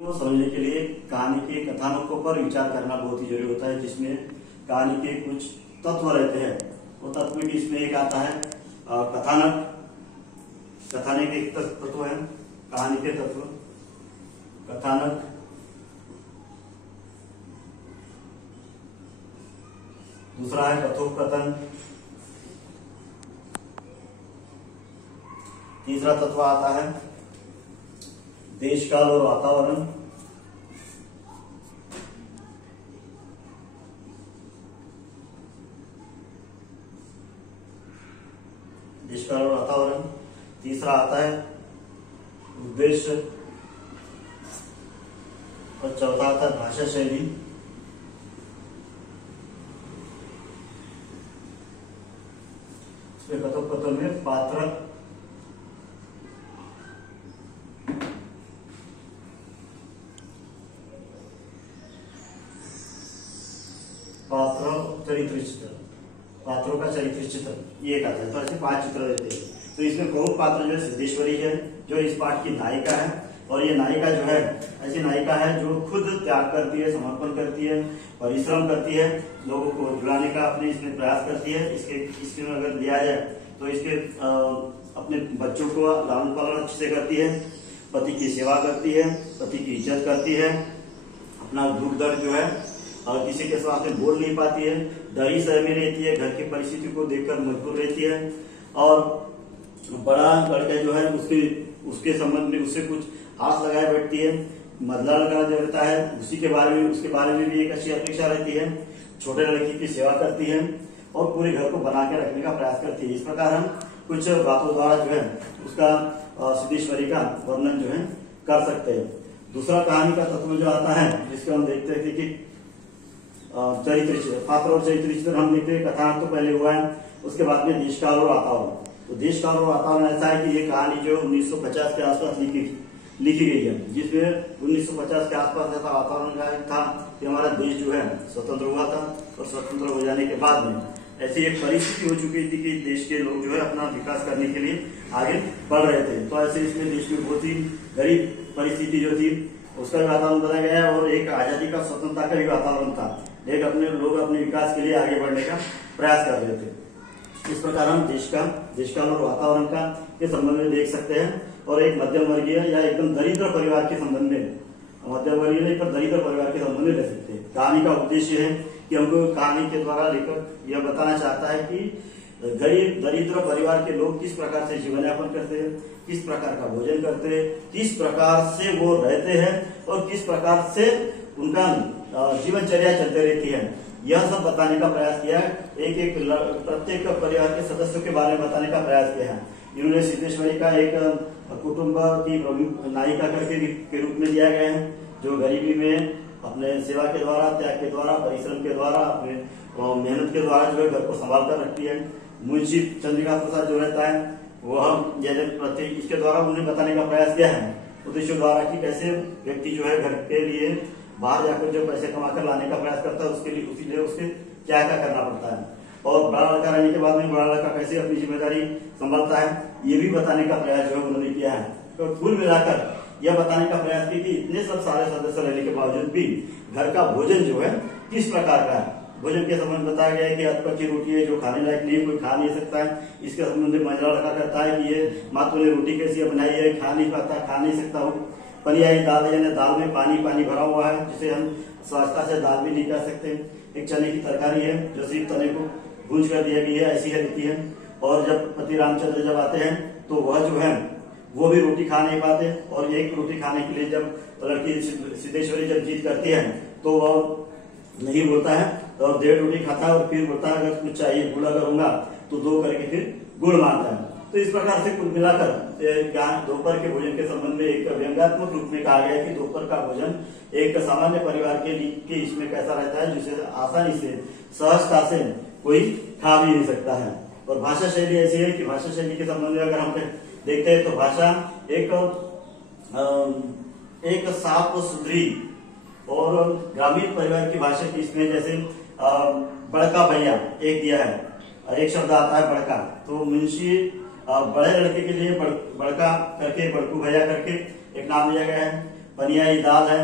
को समझने के लिए कहानी के कथानकों पर विचार करना बहुत ही जरूरी होता है, जिसमें कहानी के कुछ तत्व रहते हैं। वो तत्व में इसमें एक आता है कथानक। कथानक के एक तत्व है कहानी के तत्व, कथानक। दूसरा है कथोपकथन। तीसरा तत्व आता है देश काल और वातावरण। देश काल और वातावरण। तीसरा आता है उद्देश्य और चौथा आता है भाषा शैली। कथोपकथन में पात्र चरित्र चित्र, पात्रों का चरित्र चित्र ये एक आता है। तो ऐसे 5 चित्र रहते हैं। तो इसमें प्रमुख पात्र जो है सिद्धेश्वरी है, जो इस पाठ की नायिका है। और ये नायिका जो है ऐसी नायिका है जो खुद त्याग करती है, समर्पण करती है, परिश्रम करती है, लोगों को जुड़ाने का अपने इसमें प्रयास करती है। इसके अगर लिया जाए तो इसके अपने बच्चों को लालन पालन अच्छे से करती है, पति की सेवा करती है, पति की इज्जत करती है, अपना दुख दर्द जो है और किसी के साथ में बोल नहीं पाती है, डरी सहमी रहती है, घर की परिस्थिति को देखकर मजबूर रहती है। और बड़ा लड़का जो है उसके संबंध में उससे कुछ आस लगाए बैठती है, मदला लगा देता है, उसके बारे में भी एक अच्छी अपेक्षा रहती है, छोटे लड़की की सेवा करती है और पूरे घर को बना के रखने का प्रयास करती है। इस प्रकार हम कुछ बातों द्वारा जो है उसका सिद्धेश्वरी का वर्णन जो है कर सकते हैं। दूसरा कहानी का तत्व जो आता है जिसको हम देखते हैं कि चरित्र पात्र और चरित्र चित्र हम देखते हैं। कथानक तो पहले हुआ है, उसके बाद में देश काल और वातावरण। तो देश काल और वातावरण ऐसा है कि ये कहानी जो 1950 के आसपास लिखी गई है, जिसमें 1950 के आसपास ऐसा वातावरण था कि हमारा देश जो है स्वतंत्र हुआ था और स्वतंत्र हो जाने के बाद में ऐसी एक परिस्थिति हो चुकी थी कि देश के लोग जो है अपना विकास करने के लिए आगे बढ़ रहे थे। तो ऐसे इसमें देश में बहुत ही गरीब परिस्थिति जो थी उसका भी वातावरण बनाया गया है और एक आजादी का स्वतंत्रता का भी वातावरण था। एक लोग अपने विकास के लिए आगे बढ़ने का प्रयास कर रहे थे। इस प्रकार हम देश का और वातावरण का के संबंध में देख सकते हैं। और एक मध्यम वर्गीय या एकदम दरिद्र परिवार के संबंध में, मध्यम वर्गीय नहीं पर दरिद्र परिवार के संबंध में ले सकते हैं। कहानी का उद्देश्य है कि हमको कहानी के द्वारा लेकर यह बताना चाहता है कि गरीब दरिद्र परिवार के लोग किस प्रकार से जीवन यापन करते हैं, किस प्रकार का भोजन करते हैं, किस प्रकार से वो रहते हैं और किस प्रकार से उनका जीवनचर्या चलते रहती है, यह सब बताने का प्रयास किया है। प्रत्येक परिवार के सदस्यों के बारे में बताने का प्रयास किया है। इन्होंने सिद्धेश्वरी का एक कुटुंब की नायिका के रूप में दिया गया है, जो गरीबी में अपने सेवा के द्वारा, त्याग के द्वारा, परिश्रम के द्वारा, अपने मेहनत के द्वारा जो है घर को संभाल कर रखती है। मुंशी चंद्रिका प्रसाद जो रहता है वह जैसे इसके द्वारा उन्हें बताने का प्रयास किया है उद्देश्यों द्वारा कि कैसे व्यक्ति जो है घर के लिए बाहर जाकर जो पैसे कमाकर लाने का प्रयास करता है उसी लिए उसके क्या क्या करना पड़ता है। और बड़ा लड़का रहने के बाद में बड़ा लड़का कैसे अपनी जिम्मेदारी संभालता है, ये भी बताने का प्रयास जो है उन्होंने किया है। तो कुल मिलाकर यह बताने का प्रयास किया कि इतने सब सारे सदस्य रहने के बावजूद भी घर का भोजन जो है किस प्रकार का है। भोजन के संबंध में बताया गया है कि अधपकी रोटी है जो खाने लायक नहीं, कोई खा नहीं सकता है। इसके संबंध में मजरा लड़का कहता है कि ये माँ तूने रोटी कैसी बनाई है, खा नहीं पाता, खा नहीं सकता हूँ। पनियाई दाल यानी दाल में पानी भरा हुआ है, जिसे हम सहजता से दाल भी नहीं कह सकते। एक चने की तरकारी है जो सिर्फ तने को भूंज कर दिया गई है, ऐसी है रहती है। और जब पति रामचंद्र जब आते हैं तो वह जो है वो भी रोटी खा नहीं पाते और एक रोटी खाने के लिए जब लड़की सिद्धेश्वरी जब जीत करती है तो वह नहीं बोलता है और 1.5 रोटी खाता है और फिर बोलता है अगर कुछ चाहिए गुड़ अगर होगा तो 2 करके फिर गुड़ मांगता है। तो इस प्रकार से कुल मिलाकर दोपहर के भोजन के संबंध में एक व्यंग्यात्मक रूप में कहा गया कि दोपहर का भोजन एक सामान्य परिवार के इसमें कैसा रहता है जिसे आसानी से सहजता से कोई खा भी नहीं सकता है। और भाषा शैली ऐसी है कि भाषा शैली के संबंध में अगर हम देखते हैं तो भाषा एक साफ सुथरी और ग्रामीण परिवार की भाषा की इसमें जैसे बड़का भैया एक दिया है, एक शब्द आता है बड़का, तो मुंशी बड़े लड़के के लिए बड़का करके बड़कू भैया करके एक नाम दिया गया है। पनियाई दाल है,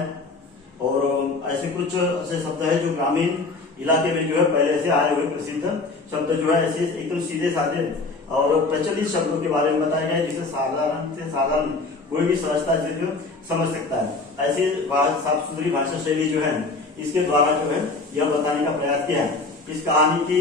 और ऐसे कुछ ऐसे शब्द है जो ग्रामीण इलाके में जो है पहले से आए हुए प्रसिद्ध शब्द जो है ऐसे एकदम सीधे साधे और प्रचलित शब्दों के बारे में बताया गया है, जिसे साधारण से साधारण कोई भी सहजता से जो समझ सकता है। ऐसी साफ सुथरी भाषा शैली जो है इसके द्वारा जो है यह बताने का प्रयास किया है। इस कहानी की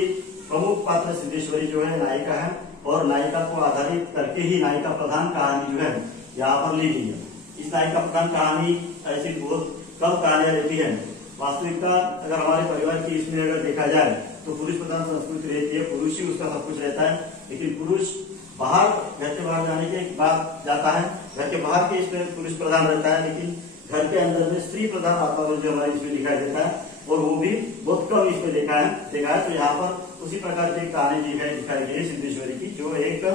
प्रमुख पात्र सिद्धेश्वरी जो है नायिका है, और नायिका को आधारित करके ही नायिका प्रधान कहानी जो है यहाँ पर ली गई है। इस नायिका प्रधान कहानी ऐसी बहुत कम कहानियां रहती है। वास्तविकता अगर हमारे परिवार की इसमें अगर देखा जाए तो पुरुष प्रधान संस्कृति रहती है, पुरुष ही उसका सब कुछ रहता है, लेकिन पुरुष बाहर घर के बाहर जाने के बाद जाता है, घर के बाहर के इसमें पुरुष प्रधान रहता है, लेकिन घर के अंदर में स्त्री प्रधान वातावरण जो हमारे इसमें दिखाई देता है, और वो भी बहुत कम इसमें देखा है। तो यहाँ पर उसी प्रकार की कहानी दिखाई गई है सिद्धेश्वरी की, जो एक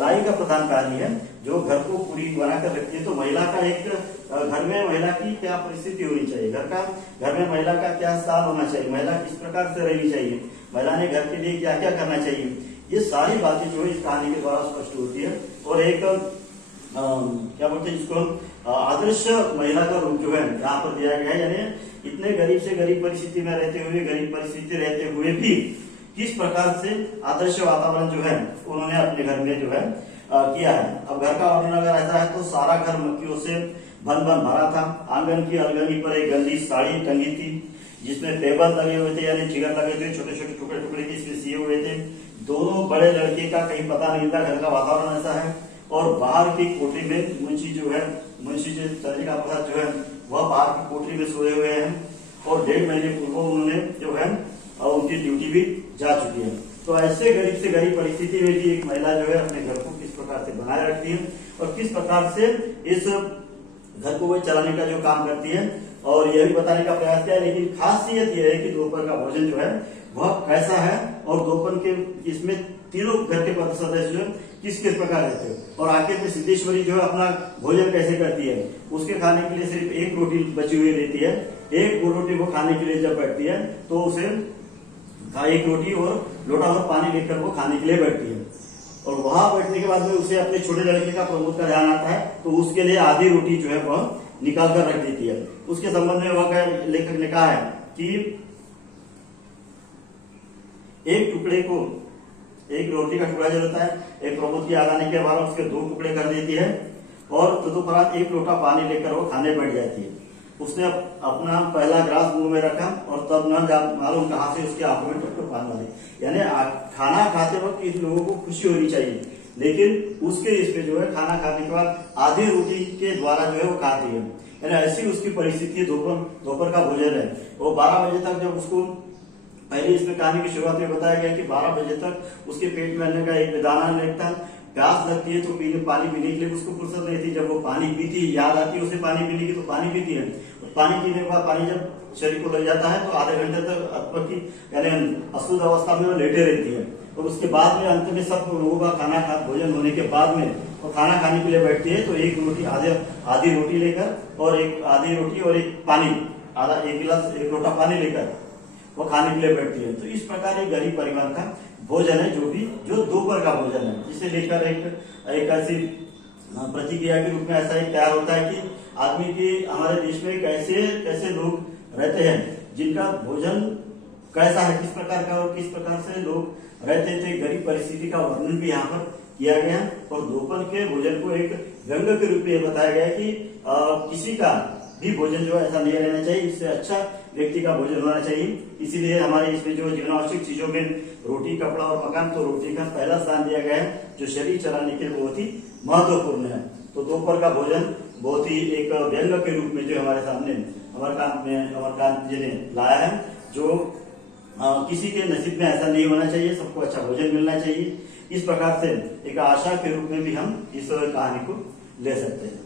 नायिका प्रधान कहानी है, जो घर को पूरी बनाकर रखती है। तो महिला का एक घर में महिला की क्या परिस्थिति होनी चाहिए, घर में महिला का क्या स्थान होना चाहिए, महिला किस प्रकार से रहनी चाहिए, महिला ने घर के लिए क्या क्या करना चाहिए, ये सारी बातें जो है इस कहानी के द्वारा स्पष्ट होती है। और एक क्या बोलते हैं इसको आदर्श महिला का रूप जो है यहाँ पर दिया गया है, यानी इतने गरीब से गरीब परिस्थिति में रहते हुए, गरीब परिस्थिति रहते हुए भी किस प्रकार से आदर्श वातावरण जो है उन्होंने अपने घर में जो है किया है। अब घर का वर्णन अगर ऐसा है तो सारा घर मक्खियों से भन भरा था। आंगन की अलगनी पर एक गंदी साड़ी टंगी थी, जिसमें टेबल लगे हुए थे, यानी जिगर लगे थे, छोटे छोटे टुकड़े टुकड़े के इसमें सिए हुए थे। दोनों बड़े लड़के का कहीं पता नहीं था। घर का वातावरण ऐसा है। और बाहर की कोठरी में मुंशी जो चंद्रिका प्रसाद जो है वह बाहर की कोठरी में सोए हुए हैं, और 1.5 महीने पूर्व उन्होंने जो है उनकी ड्यूटी भी जा चुकी है। तो ऐसे गरीब से गरीब परिस्थिति में भी एक महिला जो है अपने घर को किस प्रकार से बनाए रखती है, और किस प्रकार से इस घर को वह चलाने का जो काम करती है, और यह भी बताने का प्रयास किया है। लेकिन खासियत यह है कि दोपहर का भोजन जो है वह कैसा है, और दोपहर के इसमें तीनों घर के सदस्य जो किस प्रकार रहते हैं, और आखिर में सिद्धेश्वरी जो है अपना भोजन कैसे करती है। उसके खाने के लिए सिर्फ एक रोटी बची हुई रहती है। एक रोटी वो खाने के लिए जब बैठती है तो उसे एक रोटी और लोटा और पानी लेकर वो खाने के लिए बैठती है, और वहां बैठने के बाद में उसे अपने छोटे लड़के का प्रमोद का ध्यान आता है, तो उसके लिए आधी रोटी जो है वह निकाल कर रख देती है। उसके संबंध में वह लेखक ने कहा है कि एक रोटी का टुकड़ा जो होता है, एक प्रमोद की आगाने के बाद उसके 2 टुकड़े कर देती है, और तदुपरांत 1 लोटा पानी लेकर वो खाने बैठ जाती है। उसने अपना पहला ग्लास मुंह में रखा, और तब न मालूम कहां से उसके आंखों में टपटप पानी वाले, यानी खाना खाते वक्त इन लोगों को खुशी होनी चाहिए, लेकिन उसके इसमें जो है खाना खाने के बाद आधी रोटी के द्वारा जो है वो खाती है। यानी ऐसी उसकी परिस्थिति दोपहर का भोजन है। वो 12 बजे तक जब उसको पहले इसमें कहानी की शुरुआत में बताया गया कि 12 बजे तक उसके पेट में अन्न का एक विदाना लगता है। प्यास लगती है तो पानी पीने के लिए उसको फुर्सत नहीं थी। जब वो पानी पीती है, याद आती है उसे पानी पीने की, तो पानी पीती है। पानी पीने के बाद पानी जब शरीर को लग जाता है तो आधे घंटे तक यानी अशुद्ध अवस्था में वो लेटे रहती है, और उसके बाद में अंत में सब लोगों का भोजन होने के बाद में वो खाना खाने के लिए बैठती है। तो एक रोटी आधी रोटी लेकर, और आधी रोटी और एक पानी, आधा 1 गिलास 1 लोटा पानी लेकर वो खाने के लिए बैठती है। तो इस प्रकार एक गरीब परिवार का भोजन है, जो दोपहर का भोजन है, जिसे लेकर एक ऐसी प्रतिक्रिया के रूप में ऐसा एक तैयार होता है कि आदमी की हमारे देश में कैसे लोग रहते हैं, जिनका भोजन कैसा है, किस प्रकार का, और किस प्रकार से लोग रहते थे। गरीब परिस्थिति का वर्णन भी यहाँ पर किया गया, और दोपहर के भोजन को एक व्यंग्य के रूप में बताया गया कि किसी का भी भोजन जो है ऐसा नहीं रहना चाहिए, इससे अच्छा व्यक्ति का भोजन होना चाहिए। इसीलिए हमारे इसमें जो जीवनावश्यक चीजों में रोटी, कपड़ा और मकान, तो रोटी का पहला स्थान दिया गया है, जो शरीर चलाने के लिए बहुत ही महत्वपूर्ण है। तो दोपहर का भोजन बहुत ही एक व्यंग्य के रूप में जो हमारे सामने अमरकांत जी ने लाया है, जो किसी के नसीब में ऐसा नहीं होना चाहिए, सबको अच्छा भोजन मिलना चाहिए। इस प्रकार से एक आशा के रूप में भी हम इस कहानी को ले सकते हैं।